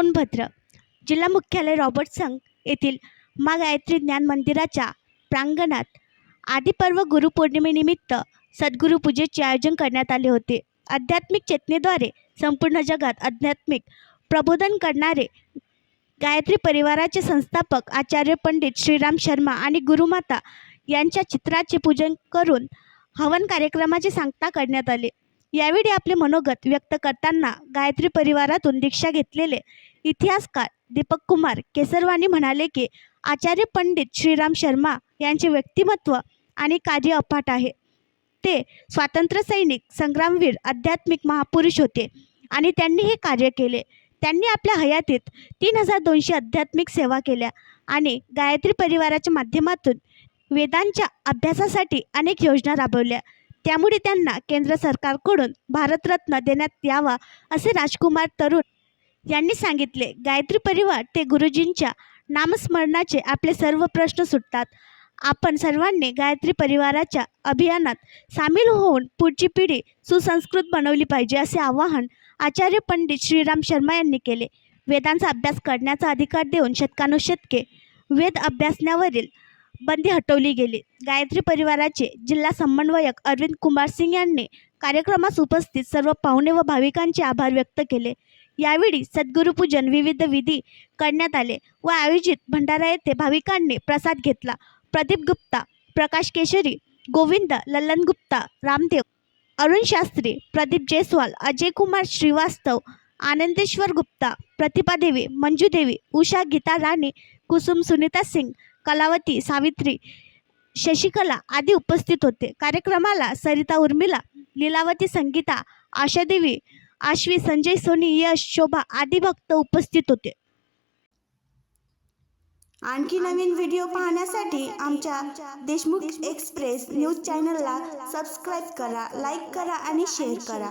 सोनभद्र जिल्हा मुख्यालय रॉबर्टसन येथील माँ गायत्री ज्ञान मंदिराच्या प्रांगणात आदिपर्व गुरुपौर्णिमेनिमित्त सद्गुरू पूजेचे आयोजन करण्यात आले होते. आध्यात्मिक चेतनेद्वारे संपूर्ण जगात आध्यात्मिक प्रबोधन करणारे गायत्री परिवाराचे संस्थापक आचार्य पंडित श्रीराम शर्मा आणि गुरुमाता यांच्या चित्राचे पूजन करून हवन कार्यक्रमाची सांगता करण्यात आली. यावेळी आपले मनोगत व्यक्त करताना गायत्री परिवारातून दीक्षा घेतलेले इतिहासकार दीपक कुमार केसरवानी म्हणाले की आचार्य पंडित श्रीराम शर्मा यांचे व्यक्तिमत्व आणि कार्य अफाट आहे. ते स्वातंत्र्य सैनिक, संग्रामवीर, आध्यात्मिक महापुरुष होते आणि त्यांनी हे कार्य केले. त्यांनी आपल्या हयातीत 3200 आध्यात्मिक सेवा केल्या आणि गायत्री परिवाराच्या माध्यमातून वेदांच्या अभ्यासासाठी अनेक योजना राबवल्या. त्यामुळे त्यांना केंद्र सरकारकडून भारतरत्न देण्यात यावा असे राजकुमार तरुण यांनी सांगितले. गायत्री परिवार ते गुरुजींच्या नामस्मरणाचे आपले सर्व प्रश्न सुटतात. आपण सर्वांनी गायत्री परिवाराच्या अभियानात सामील होऊन पुढची पिढी सुसंस्कृत बनवली पाहिजे असे आवाहन आचार्य पंडित श्रीराम शर्मा यांनी केले. वेदांचा अभ्यास करण्याचा अधिकार देऊन शतकानुशतके वेद अभ्यासण्यावरील बंदी हटवली गेली. गायत्री परिवाराचे जिल्हा समन्वयक अरविंद कुमार सिंग यांनी कार्यक्रमास उपस्थित सर्व पाहुणे व भाविकांचे आभार व्यक्त केले. यावेळी सद्गुरुपूजन विविध विधी करण्यात आले व आयोजित भंडारा येथे भाविकांनी प्रसाद घेतला. प्रदीप गुप्ता, प्रकाश केशरी, गोविंद, लल्लन गुप्ता, रामदेव, अरुण शास्त्री, प्रदीप जयस्वाल, अजय कुमार श्रीवास्तव, आनंदेश्वर गुप्ता, प्रतिभा देवी, मंजू देवी, उषा, गीता राणी, कुसुम, सुनीता सिंग, कलावती, सावित्री, शशिकला आदी उपस्थित होते. कार्यक्रमाला सरिता, उर्मिला, लीलावती, संगीता, आशादेवी, आश्वी, संजय, सोनी, यश, शोभा आदी भक्त उपस्थित होते. आणखी नवीन व्हिडिओ पाहण्यासाठी आमच्या देशमुख एक्सप्रेस न्यूज चॅनलला सबस्क्राईब करा, लाईक करा आणि शेअर करा.